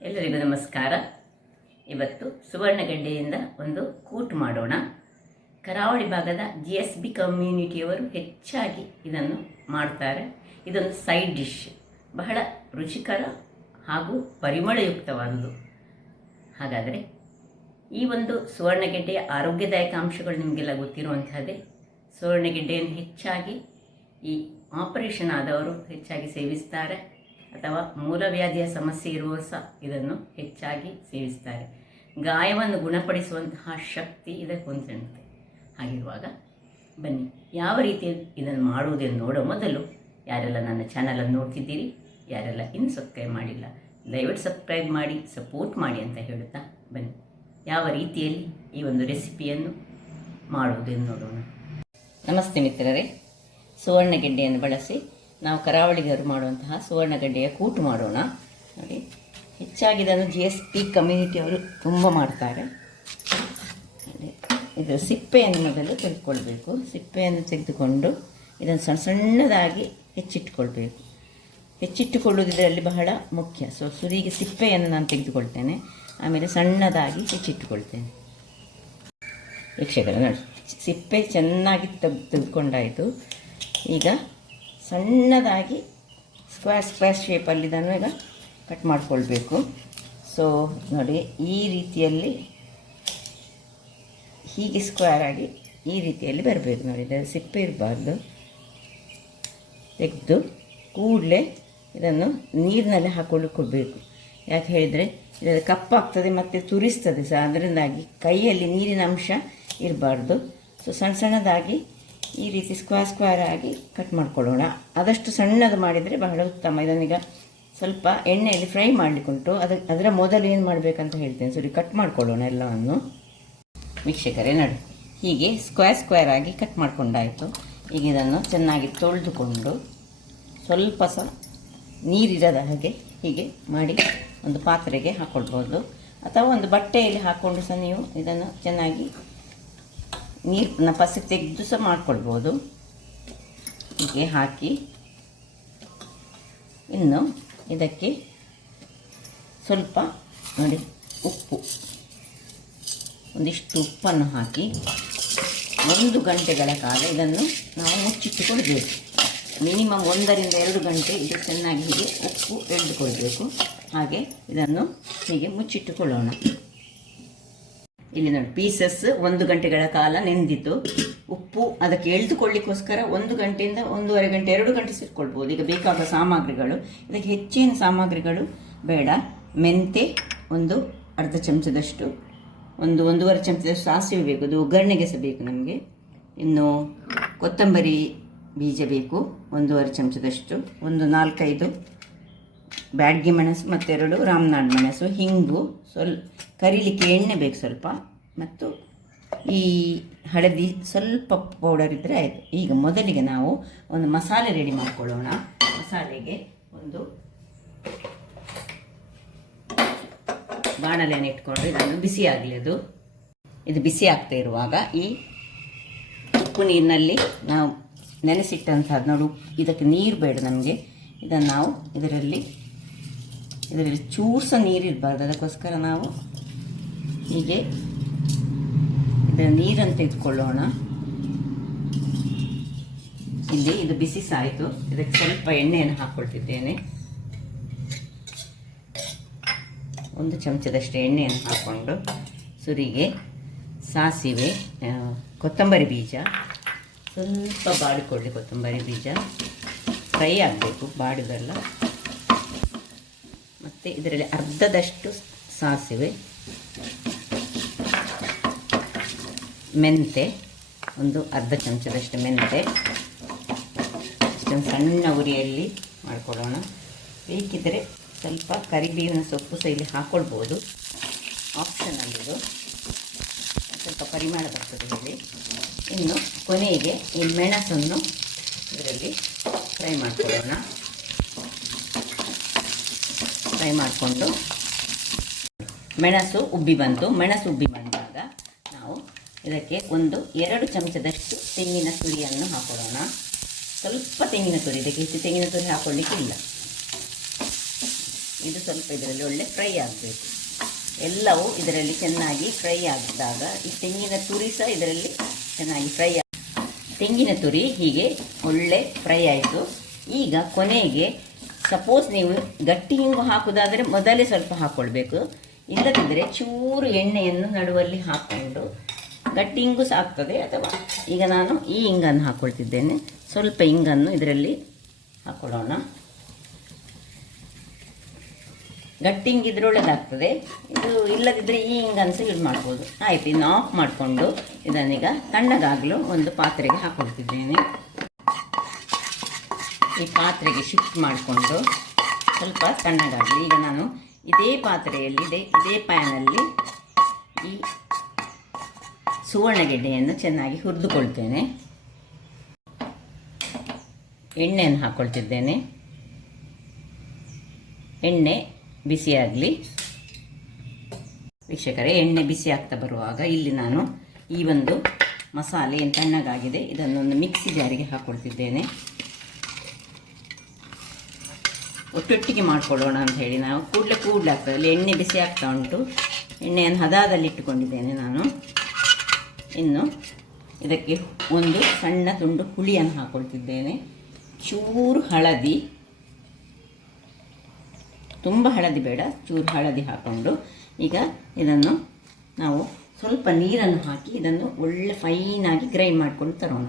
ಎಲ್ಲರಿಗೂ ನಮಸ್ಕಾರ. ಇವತ್ತು ಸುವರ್ಣಗೆಡ್ಡೆಯಿಂದ ಒಂದು ಕೂಟ್ ಮಾಡೋಣ. ಕರಾವಳಿ ಭಾಗದ GSB ಕಮ್ಯುನಿಟಿಯವರು ಹೆಚ್ಚಾಗಿ ಇದನ್ನು ಮಾಡ್ತಾರೆ. ಇದೊಂದು ಸೈಡ್ ಡಿಶ್, ಬಹಳ ರುಚಿಕರ ಹಾಗೂ ಪರಿಮಳಯುಕ್ತವಾದುದು. ಹಾಗಾದರೆ ಈ ಒಂದು ಸುವರ್ಣಗೆಡ್ಡೆಯ ಆರೋಗ್ಯದಾಯಕ ಅಂಶಗಳು ನಿಮಗೆಲ್ಲ ಗೊತ್ತಿರುವಂತಹದ್ದೇ. ಸುವರ್ಣಗೆಡ್ಡೆಯನ್ನು ಹೆಚ್ಚಾಗಿ ಈ ಆಪರೇಷನ್ ಆದವರು ಹೆಚ್ಚಾಗಿ ಸೇವಿಸ್ತಾರೆ, ಅಥವಾ ಮೂಲವ್ಯಾಧಿಯ ಸಮಸ್ಯೆ ಇರುವವರು ಸಹ ಇದನ್ನು ಹೆಚ್ಚಾಗಿ ಸೇವಿಸ್ತಾರೆ. ಗಾಯವನ್ನು ಗುಣಪಡಿಸುವಂತಹ ಶಕ್ತಿ ಇದಕ್ಕೆ ಹೊಂದಿರುತ್ತೆ. ಹಾಗಿರುವಾಗ ಬನ್ನಿ, ಯಾವ ರೀತಿ ಇದನ್ನು ಮಾಡುವುದನ್ನು ನೋಡೋ ಮೊದಲು ಯಾರೆಲ್ಲ ನನ್ನ ಚಾನಲನ್ನು ನೋಡ್ತಿದ್ದೀರಿ, ಯಾರೆಲ್ಲ ಇನ್ನು ಸಬ್ಸ್ಕ್ರೈಬ್ ಮಾಡಿಲ್ಲ, ದಯವಿಟ್ಟು ಸಬ್ಸ್ಕ್ರೈಬ್ ಮಾಡಿ, ಸಪೋರ್ಟ್ ಮಾಡಿ ಅಂತ ಹೇಳುತ್ತಾ ಬನ್ನಿ ಯಾವ ರೀತಿಯಲ್ಲಿ ಈ ಒಂದು ರೆಸಿಪಿಯನ್ನು ಮಾಡುವುದನ್ನು ನೋಡೋಣ. ನಮಸ್ತೆ ಮಿತ್ರರೇ, ಸುವರ್ಣಗೆಡ್ಡೆಯನ್ನು ಬಳಸಿ ನಾವು ಕರಾವಳಿಗರು ಮಾಡುವಂತಹ ಸುವರ್ಣಗೆಡ್ಡೆಯ ಕೂಟು ಮಾಡೋಣ. ನೋಡಿ, ಹೆಚ್ಚಾಗಿ ಇದನ್ನು GSB ಕಮ್ಯುನಿಟಿಯವರು ತುಂಬ ಮಾಡ್ತಾರೆ. ಇದು ಸಿಪ್ಪೆಯನ್ನು ಮೊದಲು ತೆಗೆದುಕೊಳ್ಬೇಕು. ಸಿಪ್ಪೆಯನ್ನು ತೆಗೆದುಕೊಂಡು ಇದನ್ನು ಸಣ್ಣದಾಗಿ ಹೆಚ್ಚಿಟ್ಟುಕೊಳ್ಬೇಕು. ಹೆಚ್ಚಿಟ್ಟುಕೊಳ್ಳುವುದು ಇದರಲ್ಲಿ ಬಹಳ ಮುಖ್ಯ. ಸುರಿಗೆ ಸಿಪ್ಪೆಯನ್ನು ನಾನು ತೆಗೆದುಕೊಳ್ತೇನೆ, ಆಮೇಲೆ ಸಣ್ಣದಾಗಿ ಹೆಚ್ಚಿಟ್ಟುಕೊಳ್ತೇನೆ. ವೀಕ್ಷಕರೇ ನೋಡಿ, ಸಿಪ್ಪೆ ಚೆನ್ನಾಗಿ ತೆಗೆದುಕೊಂಡಾಯಿತು. ಈಗ ಸಣ್ಣದಾಗಿ ಸ್ಕ್ವೇರ್ ಶೇಪಲ್ಲಿ ಇದನ್ನು ಈಗ ಕಟ್ ಮಾಡಿಕೊಳ್ಬೇಕು. ನೋಡಿ, ಈ ರೀತಿಯಲ್ಲಿ ಹೀಗೆ ಸ್ಕ್ವೇರ್ ಆಗಿ ಈ ರೀತಿಯಲ್ಲಿ ಬರಬೇಕು. ನೋಡಿ, ಇದರ ಸಿಪ್ಪೆ ಇರಬಾರ್ದು. ತೆಗೆದು ಕೂಡಲೇ ಇದನ್ನು ನೀರಿನಲ್ಲಿ ಹಾಕ್ಕೊಂಡು ಕೊಡಬೇಕು. ಯಾಕೆ ಹೇಳಿದರೆ ಇದರ ಕಪ್ಪಾಗ್ತದೆ ಮತ್ತು ತುರಿಸ್ತದೆ ಸಹ. ಅದರಿಂದಾಗಿ ಕೈಯಲ್ಲಿ ನೀರಿನ ಅಂಶ ಇರಬಾರ್ದು. ಸಣ್ಣ ಸಣ್ಣದಾಗಿ ಈ ರೀತಿ ಸ್ಕ್ವೇರ್ ಆಗಿ ಕಟ್ ಮಾಡ್ಕೊಳ್ಳೋಣ. ಆದಷ್ಟು ಸಣ್ಣದು ಮಾಡಿದರೆ ಬಹಳ ಉತ್ತಮ. ಇದನ್ನೀಗ ಸ್ವಲ್ಪ ಎಣ್ಣೆಯಲ್ಲಿ ಫ್ರೈ ಮಾಡಲಿಕ್ಕುಂಟು. ಅದರ ಮೊದಲು ಏನು ಮಾಡಬೇಕಂತ ಹೇಳ್ತೇನೆ. ಸರಿ, ಕಟ್ ಮಾಡ್ಕೊಳ್ಳೋಣ ಎಲ್ಲವನ್ನು. ವೀಕ್ಷಕರೇ ನೋಡಿ, ಹೀಗೆ ಸ್ಕ್ವೇರ್ ಆಗಿ ಕಟ್ ಮಾಡ್ಕೊಂಡಾಯಿತು. ಈಗ ಇದನ್ನು ಚೆನ್ನಾಗಿ ತೊಳೆದುಕೊಂಡು ಸ್ವಲ್ಪ ಸಹ ನೀರಿರದ ಹಾಗೆ ಹೀಗೆ ಮಾಡಿ ಒಂದು ಪಾತ್ರೆಗೆ ಹಾಕ್ಕೊಳ್ಬೋದು, ಅಥವಾ ಒಂದು ಬಟ್ಟೆಯಲ್ಲಿ ಹಾಕ್ಕೊಂಡು ಸಹ ನೀವು ಇದನ್ನು ಚೆನ್ನಾಗಿ ನೀರನ್ನ ಪಸಿ ತೆಗೆದು ಸಹ ಮಾಡ್ಕೊಳ್ಬೋದು. ಹೀಗೆ ಹಾಕಿ ಇನ್ನು ಇದಕ್ಕೆ ಸ್ವಲ್ಪ ನೋಡಿ ಉಪ್ಪು, ಒಂದಿಷ್ಟು ಉಪ್ಪನ್ನು ಹಾಕಿ 1 ಗಂಟೆಗಳ ಕಾಲ ಇದನ್ನು ನಾವು ಮುಚ್ಚಿಟ್ಟುಕೊಳ್ಬೇಕು. ಮಿನಿಮಮ್ 1 ರಿಂದ 2 ಗಂಟೆ ಇದು ಚೆನ್ನಾಗಿ ಹೀಗೆ ಉಪ್ಪು ಎಳೆದುಕೊಳ್ಬೇಕು. ಹಾಗೆ ಇದನ್ನು ಹೀಗೆ ಮುಚ್ಚಿಟ್ಟುಕೊಳ್ಳೋಣ. ಇಲ್ಲಿ ನೋಡಿ, ಪೀಸಸ್ 1 ಗಂಟೆಗಳ ಕಾಲ ನೆಂದಿತ್ತು. ಉಪ್ಪು ಅದಕ್ಕೆ ಎಳೆದುಕೊಳ್ಳಿಕ್ಕೋಸ್ಕರ 1 ಗಂಟೆಯಿಂದ 1.5 ಗಂಟೆ 2 ಗಂಟೆ ಸಿಟ್ಕೊಳ್ಬೋದು. ಈಗ ಬೇಕಾದ ಸಾಮಗ್ರಿಗಳು, ಇದಕ್ಕೆ ಹೆಚ್ಚಿನ ಸಾಮಗ್ರಿಗಳು ಬೇಡ. ಮೆಂತೆ ಒಂದು ಅರ್ಧ ಚಮಚದಷ್ಟು, 1-1.5 ಚಮಚದಷ್ಟು ಸಾಸಿವೆ ಬೇಕು, ಅದು ಒಗ್ಗರಣೆಗೆ ಸಹ ಬೇಕು ನಮಗೆ. ಇನ್ನು ಕೊತ್ತಂಬರಿ ಬೀಜ ಬೇಕು 1.5 ಚಮಚದಷ್ಟು, 4-5 ಬ್ಯಾಡಗಿ ಮೆಣಸು ಮತ್ತು 2 ರಾಮನಾಡ್ ಮೆಣಸು, ಹಿಂಗು, ಕರಿಲಿಕ್ಕೆ ಎಣ್ಣೆ ಬೇಕು ಸ್ವಲ್ಪ, ಮತ್ತು ಈ ಹಳದಿ ಸ್ವಲ್ಪ ಪೌಡರ್ ಇದ್ದರೆ ಆಯಿತು. ಈಗ ಮೊದಲಿಗೆ ನಾವು ಒಂದು ಮಸಾಲೆ ರೆಡಿ ಮಾಡ್ಕೊಳ್ಳೋಣ. ಮಸಾಲೆಗೆ ಒಂದು ಬಾಣಲೆಯನ್ನು ಇಟ್ಕೊಂಡ್ರೆ ಇದನ್ನು ಬಿಸಿ ಆಗಲಿ. ಇದು ಬಿಸಿ ಆಗ್ತಾ ಇರುವಾಗ ಈ ಉಪ್ಪು ನೀರಿನಲ್ಲಿ ನಾವು ನೆನೆಸಿಟ್ಟಂಥದ್ದು ನೋಡು, ಇದಕ್ಕೆ ನೀರು ಬೇಡ ನಮಗೆ. ಇದನ್ನು ನಾವು ಇದರಲ್ಲಿ ಚೂರು ಸಹ ನೀರಿರಬಾರ್ದು. ಅದಕ್ಕೋಸ್ಕರ ನಾವು ಹೀಗೆ ಇದರ ನೀರನ್ನು ತೆಗೆದುಕೊಳ್ಳೋಣ. ಇಲ್ಲಿ ಇದು ಬಿಸಿ ಸಾಯಿತು. ಇದಕ್ಕೆ ಸ್ವಲ್ಪ ಎಣ್ಣೆಯನ್ನು ಹಾಕ್ಕೊಳ್ತಿದ್ದೇನೆ. 1 ಚಮಚದಷ್ಟು ಎಣ್ಣೆಯನ್ನು ಹಾಕ್ಕೊಂಡು ಸುರಿಗೆ ಸಾಸಿವೆ, ಕೊತ್ತಂಬರಿ ಬೀಜ ಸ್ವಲ್ಪ ಬಾಡಿಕೊಳ್ಳಿ. ಕೊತ್ತಂಬರಿ ಬೀಜ ಫ್ರೈ ಆಗಬೇಕು, ಬಾಡುವುದಲ್ಲ. ಮತ್ತು ಇದರಲ್ಲಿ ಅರ್ಧದಷ್ಟು ಸಾಸಿವೆ, ಮೆಂತೆ ಒಂದು ಅರ್ಧ ಚಮಚದಷ್ಟು ಮೆಂತೆ, ಇಷ್ಟೊಂದು ಸಣ್ಣ ಉರಿಯಲ್ಲಿ ಮಾಡ್ಕೊಳ್ಳೋಣ. ಬೇಕಿದ್ದರೆ ಸ್ವಲ್ಪ ಕರಿಬೇವಿನ ಸೊಪ್ಪು ಸಹ ಇಲ್ಲಿ ಹಾಕ್ಕೊಳ್ಬೋದು, ಆಪ್ಷನಲ್ಲಿದು, ಸ್ವಲ್ಪ ಪರಿಮಳ ಬರ್ತದೆ ಹೇಳಿ. ಇನ್ನು ಕೊನೆಗೆ ಈ ಮೆಣಸನ್ನು ಇದರಲ್ಲಿ ಫ್ರೈ ಮಾಡ್ಕೊಳ್ಳೋಣ. ಫ್ರೈ ಮಾಡಿಕೊಂಡು ಮೆಣಸು ಉಬ್ಬಿ ಬಂದಾಗ ನಾವು ಇದಕ್ಕೆ 1-2 ಚಮಚದಷ್ಟು ತೆಂಗಿನ ತುರಿಯನ್ನು ಹಾಕೊಳ್ಳೋಣ. ಸ್ವಲ್ಪ ತೆಂಗಿನ ತುರಿ, ಇದಕ್ಕೆ ಹೆಚ್ಚು ತೆಂಗಿನ ತುರಿ ಹಾಕೊಳ್ಳಿಕ್ಕಿಲ್ಲ. ಇದು ಸ್ವಲ್ಪ ಇದರಲ್ಲಿ ಒಳ್ಳೆ ಫ್ರೈ ಆಗಬೇಕು. ಎಲ್ಲವೂ ಇದರಲ್ಲಿ ಚೆನ್ನಾಗಿ ಫ್ರೈ ಆಗಿದ್ದಾಗ ಈ ತೆಂಗಿನ ತುರಿ ಸಹ ಇದರಲ್ಲಿ ಚೆನ್ನಾಗಿ ಫ್ರೈ ತೆಂಗಿನ ತುರಿ ಹೀಗೆ ಒಳ್ಳೆ ಫ್ರೈ ಆಯಿತು. ಈಗ ಕೊನೆಗೆ ಸಪೋಸ್ ನೀವು ಗಟ್ಟಿ ಹಿಂಗು ಹಾಕೋದಾದರೆ ಮೊದಲೇ ಸ್ವಲ್ಪ ಹಾಕ್ಕೊಳ್ಬೇಕು. ಇಲ್ಲದಿದ್ದರೆ ಚೂರು ಎಣ್ಣೆಯನ್ನು ನಡುವಲ್ಲಿ ಹಾಕ್ಕೊಂಡು ಗಟ್ಟಿ ಹಿಂಗು ಸಹ ಆಗ್ತದೆ. ಅಥವಾ ಈಗ ನಾನು ಈ ಹಿಂಗನ್ನು ಹಾಕ್ಕೊಳ್ತಿದ್ದೇನೆ. ಸ್ವಲ್ಪ ಹಿಂಗನ್ನು ಇದರಲ್ಲಿ ಹಾಕ್ಕೊಳ್ಳೋಣ. ಗಟ್ಟಿ ಹಿಂಗಿದ್ರೆ ಒಳ್ಳೆಯದಾಗ್ತದೆ. ಇದು ಇಲ್ಲದಿದ್ದರೆ ಈ ಹಿಂಗನ್ನು ಸಹ ಯೂಸ್ ಮಾಡ್ಬೋದು. ಆಯಿತು, ಇನ್ನು ಆಫ್ ಮಾಡಿಕೊಂಡು ಇದನ್ನೀಗ ತಣ್ಣಗಾಗಲು ಒಂದು ಪಾತ್ರೆಗೆ ಹಾಕ್ಕೊಳ್ತಿದ್ದೇನೆ. ಈ ಪಾತ್ರೆಗೆ ಶಿಫ್ಟ್ ಮಾಡಿಕೊಂಡು ಸ್ವಲ್ಪ ತಣ್ಣಗಾಗಲಿ. ಈಗ ನಾನು ಇದೇ ಪಾತ್ರೆಯಲ್ಲಿ ಇದೇ ಪ್ಯಾನಲ್ಲಿ ಈ ಸುವರ್ಣಗೆಡ್ಡೆಯನ್ನು ಚೆನ್ನಾಗಿ ಹುರಿದುಕೊಳ್ತೇನೆ. ಎಣ್ಣೆಯನ್ನು ಹಾಕ್ಕೊಳ್ತಿದ್ದೇನೆ. ಎಣ್ಣೆ ಬಿಸಿಯಾಗಲಿ. ವೀಕ್ಷಕರೇ, ಎಣ್ಣೆ ಬಿಸಿ ಆಗ್ತಾ ಬರುವಾಗ ಇಲ್ಲಿ ನಾನು ಈ ಒಂದು ಮಸಾಲೆ ಏನು ತಣ್ಣಗಾಗಿದೆ ಇದನ್ನೊಂದು ಮಿಕ್ಸಿ ಜಾರಿಗೆ ಹಾಕ್ಕೊಳ್ತಿದ್ದೇನೆ. ಒಟ್ಟೊಟ್ಟಿಗೆ ಮಾಡಿಕೊಳ್ಳೋಣ ಅಂತ ಹೇಳಿ ನಾವು ಕೂಡಲೇ ಆಗ್ತದೆ. ಅಲ್ಲಿ ಎಣ್ಣೆ ಬಿಸಿ ಆಗ್ತಾ ಉಂಟು. ಎಣ್ಣೆಯನ್ನು ಹದಾದಲ್ಲಿ ಇಟ್ಟುಕೊಂಡಿದ್ದೇನೆ ನಾನು. ಇನ್ನು ಇದಕ್ಕೆ ಒಂದು ಸಣ್ಣ ತುಂಡು ಹುಳಿಯನ್ನು ಹಾಕ್ಕೊಳ್ತಿದ್ದೇನೆ. ಚೂರು ಹಳದಿ, ತುಂಬ ಹಳದಿ ಬೇಡ, ಚೂರು ಹಳದಿ ಹಾಕ್ಕೊಂಡು ಈಗ ಇದನ್ನು ನಾವು ಸ್ವಲ್ಪ ನೀರನ್ನು ಹಾಕಿ ಇದನ್ನು ಒಳ್ಳೆ ಫೈನಾಗಿ ಗ್ರೈಂಡ್ ಮಾಡ್ಕೊಂಡು ತರೋಣ.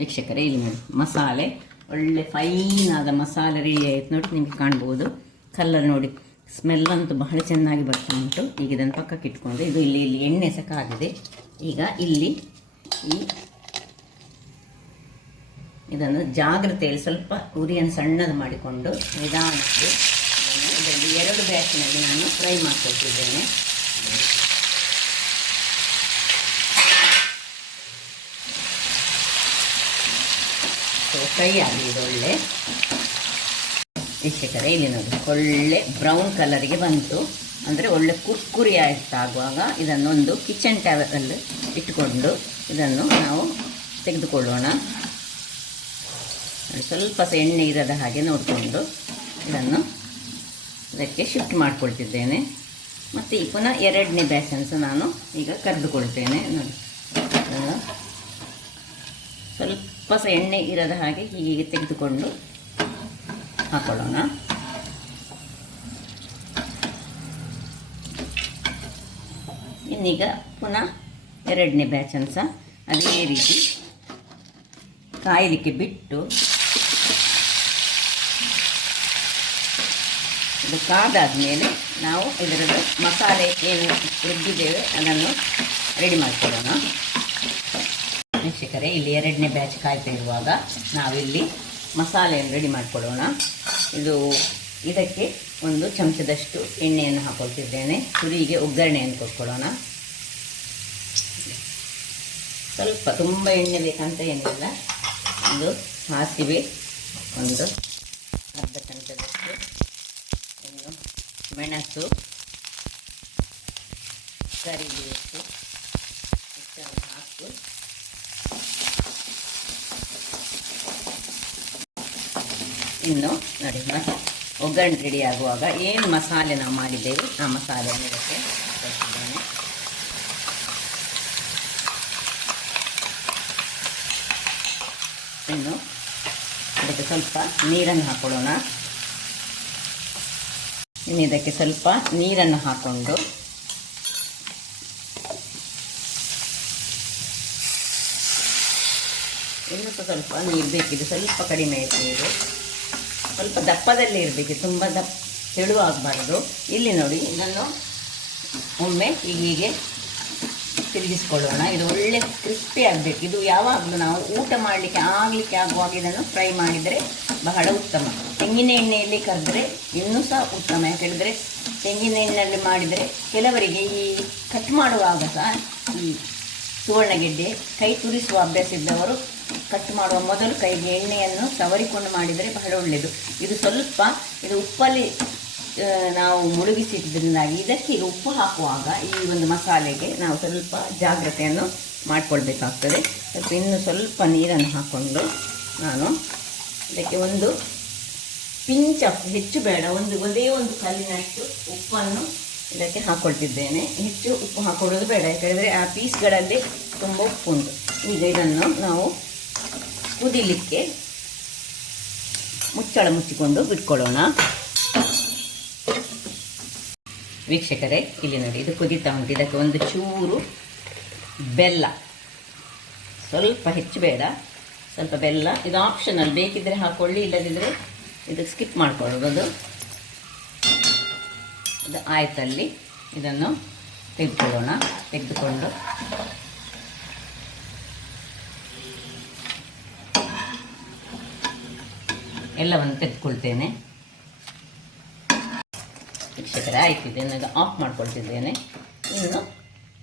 ವೀಕ್ಷಕರೇ, ಇಲ್ಲಿ ನೋಡಿ ಮಸಾಲೆ ಒಳ್ಳೆ ಫೈನಾದ ಮಸಾಲೆ ರೆಡಿ ಆಯಿತು. ನೋಡಿ, ನಿಮಗೆ ಕಾಣ್ಬೋದು. ಕಲರ್ ನೋಡಿ, ಸ್ಮೆಲ್ ಅಂತೂ ಬಹಳ ಚೆನ್ನಾಗಿ ಬರ್ತಾ ಉಂಟು. ಈಗ ಇದನ್ನು ಪಕ್ಕಕ್ಕೆ ಇಟ್ಕೊಂಡು ಇದು ಇಲ್ಲಿ ಎಣ್ಣೆ ಸಹ ಕಾಗಿದೆ. ಈಗ ಇಲ್ಲಿ ಇದನ್ನು ಜಾಗ್ರತೆಯಲ್ಲಿ ಸ್ವಲ್ಪ ಉರಿಯನ್ನು ಸಣ್ಣದು ಮಾಡಿಕೊಂಡು ನಿಧಾನಕ್ಕೆ ಇದರಲ್ಲಿ 2 ಬ್ಯಾಚಿನಲ್ಲಿ ನಾನು ಫ್ರೈ ಮಾಡ್ಕೊಳ್ತಿದ್ದೇನೆ. ಫ್ರೈ ಆಗಲಿ ಇದು ಒಳ್ಳೆ. ವೀಕ್ಷಕರೇ, ಇಲ್ಲಿ ನೋಡಿ ಒಳ್ಳೆ ಬ್ರೌನ್ ಕಲರಿಗೆ ಬಂತು. ಅಂದರೆ ಒಳ್ಳೆ ಕುರ್ಕುರಿ ಆಗುವಾಗ ಇದನ್ನೊಂದು ಕಿಚನ್ ಟ್ಯಾವಲ್ ಇಟ್ಟುಕೊಂಡು ಇದನ್ನು ನಾವು ತೆಗೆದುಕೊಳ್ಳೋಣ. ಸ್ವಲ್ಪ ಸಹ ಎಣ್ಣೆ ಇರದ ಹಾಗೆ ನೋಡಿಕೊಂಡು ಇದನ್ನು ಇದಕ್ಕೆ ಶಿಫ್ಟ್ ಮಾಡಿಕೊಳ್ತಿದ್ದೇನೆ. ಮತ್ತು ಈ ಪುನಃ 2ನೇ ಬ್ಯಾಚನ್ನು ಸಹ ನಾನು ಈಗ ಕರೆದುಕೊಳ್ತೇನೆ. ನೋಡಿ, ಸ್ವಲ್ಪ ಸಹ ಎಣ್ಣೆ ಇರದ ಹಾಗೆ ಹೀಗೆ ತೆಗೆದುಕೊಂಡು ಹಾಕೊಳ್ಳೋಣ. ಇನ್ನೀಗ ಪುನಃ 2ನೇ ಬ್ಯಾಚನ್ನು ಸಹ ಅದೇ ರೀತಿ ಕಾಯಲಿಕ್ಕೆ ಬಿಟ್ಟು ಇದು ಕಾದಾದ ಮೇಲೆ ನಾವು ಇದರದ್ದು ಮಸಾಲೆ ಏನು ರುಬ್ಬಿದ್ದೇವೆ ಅದನ್ನು ರೆಡಿ ಮಾಡಿಕೊಳ್ಳೋಣ. ವೀಕ್ಷಕರೇ, ಇಲ್ಲಿ 2ನೇ ಬ್ಯಾಚ್ ಕಾಯ್ತಾ ಇರುವಾಗ ನಾವಿಲ್ಲಿ ಮಸಾಲೆಯನ್ನು ರೆಡಿ ಮಾಡಿಕೊಳ್ಳೋಣ. ಇದಕ್ಕೆ 1 ಚಮಚದಷ್ಟು ಎಣ್ಣೆಯನ್ನು ಹಾಕೊಳ್ತಿದ್ದೇನೆ. ತುರಿಗೆ ಒಗ್ಗರಣೆಯನ್ನು ಕೊಟ್ಕೊಳ್ಳೋಣ. ಸ್ವಲ್ಪ ತುಂಬ ಎಣ್ಣೆ ಬೇಕಂತ ಏನಿಲ್ಲ. ಒಂದು ಸಾಸಿವೆ, ಒಂದು ಅರ್ಧ ಚಮಚದಷ್ಟು, ಇನ್ನು ಮೆಣಸು, ಕರಿಬೇವು ಇಷ್ಟನ್ನು ಹಾಕು. ಇನ್ನು ನೋಡಿ, ಒಗ್ಗರಣೆ ರೆಡಿ ಆಗುವಾಗ ಏನು ಮಸಾಲೆ ನಾವು ಮಾಡಿದ್ದೇವೆ ಆ ಮಸಾಲೆಯನ್ನು ಇದಕ್ಕೆ ಹಾಕಿದ್ದೇನೆ. ಇನ್ನು ಇದಕ್ಕೆ ಸ್ವಲ್ಪ ನೀರನ್ನು ಹಾಕೊಳ್ಳೋಣ. ಇನ್ನು ಇದಕ್ಕೆ ಸ್ವಲ್ಪ ನೀರನ್ನು ಹಾಕ್ಕೊಂಡು ಇನ್ನೂ ಸ್ವಲ್ಪ ನೀರು ಬೇಕಿದೆ. ಸ್ವಲ್ಪ ಕಡಿಮೆ ಆಯಿತು ನೀರು. ಸ್ವಲ್ಪ ದಪ್ಪದಲ್ಲಿ ಇರಬೇಕು, ತುಂಬ ತೆಳುವಾಗಬಾರ್ದು. ಇಲ್ಲಿ ನೋಡಿ, ಇದನ್ನು ಒಮ್ಮೆ ಹೀಗೆ ತಿರುಗಿಸ್ಕೊಳ್ಳೋಣ. ಇದು ಒಳ್ಳೆ ಕ್ರಿಸ್ಪಿ ಆಗಬೇಕು. ಇದು ಯಾವಾಗಲೂ ನಾವು ಊಟ ಮಾಡಲಿಕ್ಕೆ ಆಗುವಾಗ ಇದನ್ನು ಫ್ರೈ ಮಾಡಿದರೆ ಬಹಳ ಉತ್ತಮ. ತೆಂಗಿನ ಎಣ್ಣೆಯಲ್ಲಿ ಕರೆದ್ರೆ ಇನ್ನೂ ಸಹ ಉತ್ತಮ. ಯಾಕೆಳಿದರೆ ತೆಂಗಿನ ಎಣ್ಣೆಯಲ್ಲಿ ಮಾಡಿದರೆ ಕೆಲವರಿಗೆ ಈ ಕಟ್ ಮಾಡುವಾಗ ಸಹ ಈ ಸುವರ್ಣಗೆಡ್ಡೆ ಕೈ ತುರಿಸುವ ಅಭ್ಯಾಸ ಇದ್ದವರು ಕಟ್ ಮಾಡುವ ಮೊದಲು ಕೈಗೆ ಎಣ್ಣೆಯನ್ನು ಸವರಿಕೊಂಡು ಮಾಡಿದರೆ ಬಹಳ ಒಳ್ಳೆಯದು. ಇದು ಸ್ವಲ್ಪ ಉಪ್ಪಲ್ಲಿ ನಾವು ಮುಳುಗಿಸಿದ್ರಿಂದಾಗಿ ಇದಕ್ಕೆ ಉಪ್ಪು ಹಾಕುವಾಗ ಈ ಒಂದು ಮಸಾಲೆಗೆ ನಾವು ಸ್ವಲ್ಪ ಜಾಗ್ರತೆಯನ್ನು ಮಾಡಿಕೊಳ್ಬೇಕಾಗ್ತದೆ. ಇನ್ನು ಸ್ವಲ್ಪ ನೀರನ್ನು ಹಾಕ್ಕೊಂಡು ನಾನು ಇದಕ್ಕೆ 1 ಪಿಂಚ್ ಹೆಚ್ಚು ಬೇಡ, ಒಂದೇ ಒಂದು ಕಲ್ಲಿನಷ್ಟು ಉಪ್ಪನ್ನು ಇದಕ್ಕೆ ಹಾಕ್ಕೊಳ್ತಿದ್ದೇನೆ. ಹೆಚ್ಚು ಉಪ್ಪು ಹಾಕೊಳ್ಳೋದು ಬೇಡ, ಯಾಕಂದರೆ ಆ ಪೀಸ್ಗಳಲ್ಲಿ ತುಂಬ ಉಪ್ಪು ಉಂಟು. ಈಗ ಇದನ್ನು ನಾವು ಕುದಿಲಿಕ್ಕೆ ಮುಚ್ಚಳ ಮುಚ್ಚಿಕೊಂಡು ಬಿಟ್ಕೊಳ್ಳೋಣ. ವೀಕ್ಷಕರೇ, ಇಲ್ಲಿ ನೋಡಿ, ಇದು ಕುದೀತಾ ಉಂಟು. ಇದಕ್ಕೆ ಒಂದು ಚೂರು ಬೆಲ್ಲ, ಸ್ವಲ್ಪ ಹೆಚ್ಚು ಬೇಡ, ಸ್ವಲ್ಪ ಬೆಲ್ಲ. ಇದು ಆಪ್ಷನಲ್, ಬೇಕಿದ್ದರೆ ಹಾಕ್ಕೊಳ್ಳಿ, ಇಲ್ಲದಿದ್ದರೆ ಇದು ಸ್ಕಿಪ್ ಮಾಡ್ಕೊಳ್ಳೋದು. ಇದು ಆಯ್ತಲ್ಲಿ ಇದನ್ನು ತೆಗೆದುಕೊಳ್ಳೋಣ. ತೆಗೆದುಕೊಂಡು ಎಲ್ಲವನ್ನು ತೆಗೆದುಕೊಳ್ತೇನೆ. ವೀಕ್ಷಕರೇ, ಆಯ್ತು, ಇದನ್ನು ಆಫ್ ಮಾಡ್ಕೊಳ್ತಿದ್ದೇನೆ. ಇನ್ನು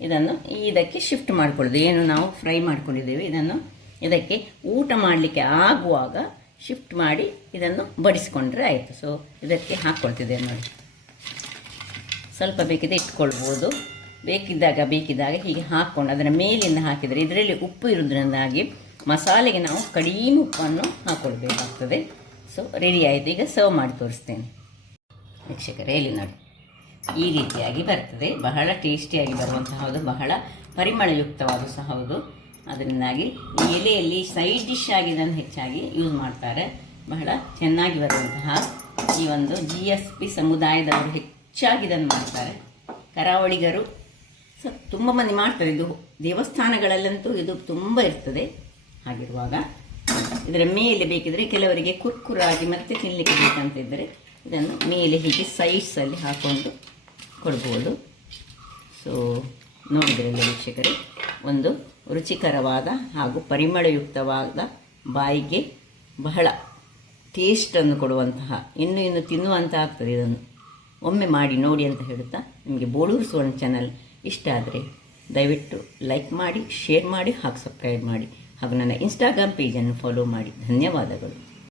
ಇದನ್ನು ಇದಕ್ಕೆ ಶಿಫ್ಟ್ ಮಾಡಿಕೊಳ್ಳೋದು. ಏನು ನಾವು ಫ್ರೈ ಮಾಡ್ಕೊಂಡಿದ್ದೇವೆ ಇದನ್ನು ಇದಕ್ಕೆ ಊಟ ಮಾಡಲಿಕ್ಕೆ ಆಗುವಾಗ ಶಿಫ್ಟ್ ಮಾಡಿ ಇದನ್ನು ಬಡಿಸ್ಕೊಂಡ್ರೆ ಆಯಿತು. ಸೊ ಇದಕ್ಕೆ ಹಾಕ್ಕೊಳ್ತಿದ್ದೇನೆ ನೋಡಿ. ಸ್ವಲ್ಪ ಬೇಕಿದೆ ಇಟ್ಕೊಳ್ಬೋದು, ಬೇಕಿದ್ದಾಗ ಹೀಗೆ ಹಾಕ್ಕೊಂಡು ಅದರ ಮೇಲಿಂದ ಹಾಕಿದರೆ ಇದರಲ್ಲಿ ಉಪ್ಪು ಇರೋದ್ರಿಂದಾಗಿ ಮಸಾಲೆಗೆ ನಾವು ಕಡಿಮೆ ಉಪ್ಪನ್ನು ಹಾಕ್ಕೊಳ್ಬೇಕಾಗ್ತದೆ. ಸೊ ರೆಡಿ ಆಯಿತು. ಈಗ ಸರ್ವ್ ಮಾಡಿ ತೋರಿಸ್ತೇನೆ. ವೀಕ್ಷಕರೇ, ಇಲ್ಲಿ ನೋಡಿ, ಈ ರೀತಿಯಾಗಿ ಬರ್ತದೆ. ಬಹಳ ಟೇಸ್ಟಿಯಾಗಿ ಬರುವಂತಹದ್ದು, ಬಹಳ ಪರಿಮಳಯುಕ್ತವಾದ ಸಹ ಹೌದು. ಅದರಿಂದಾಗಿ ಈ ಎಲೆಯಲ್ಲಿ ಸೈಡ್ ಡಿಶ್ ಆಗಿ ಇದನ್ನು ಹೆಚ್ಚಾಗಿ ಯೂಸ್ ಮಾಡ್ತಾರೆ. ಬಹಳ ಚೆನ್ನಾಗಿ ಬರುವಂತಹ ಈ ಒಂದು GSB ಸಮುದಾಯದವರು ಹೆಚ್ಚಾಗಿ ಇದನ್ನು ಮಾಡ್ತಾರೆ. ಕರಾವಳಿಗರು ತುಂಬ ಮಂದಿ ಮಾಡ್ತಾರೆ. ಇದು ದೇವಸ್ಥಾನಗಳಲ್ಲಂತೂ ಇದು ತುಂಬ ಇರ್ತದೆ. ಹಾಗಿರುವಾಗ ಇದರ ಮೇಲೆ ಬೇಕಿದ್ರೆ ಕೆಲವರಿಗೆ ಕುರ್ಕುರಾಗಿ ಮತ್ತೆ ತಿನ್ನಲಿಕ್ಕೆ ಬೇಕಂತ ಇದ್ದರೆ ಇದನ್ನು ಮೇಲೆ ಹೀಗೆ ಸೈಡ್ಸಲ್ಲಿ ಹಾಕ್ಕೊಂಡು ಕೊಡ್ಬೋದು. ಸೊ ನೋಡಿದ್ರಲ್ಲ ವೀಕ್ಷಕರೇ, ಒಂದು ರುಚಿಕರವಾದ ಹಾಗೂ ಪರಿಮಳಯುಕ್ತವಾದ, ಬಾಯಿಗೆ ಬಹಳ ಟೇಸ್ಟನ್ನು ಕೊಡುವಂತಹ, ಇನ್ನು ತಿನ್ನುವಂತ ಆಗ್ತದೆ. ಇದನ್ನು ಒಮ್ಮೆ ಮಾಡಿ ನೋಡಿ ಅಂತ ಹೇಳುತ್ತಾ, ನಿಮಗೆ ಬೋಳೂರು ಸುವರ್ಣ ಚಾನಲ್ ಇಷ್ಟ ಆದರೆ ದಯವಿಟ್ಟು ಲೈಕ್ ಮಾಡಿ, ಶೇರ್ ಮಾಡಿ ಹಾಗೂ ಸಬ್ಸ್ಕ್ರೈಬ್ ಮಾಡಿ ಹಾಗೂ ನನ್ನ ಇನ್ಸ್ಟಾಗ್ರಾಮ್ ಪೇಜನ್ನು ಫಾಲೋ ಮಾಡಿ. ಧನ್ಯವಾದಗಳು.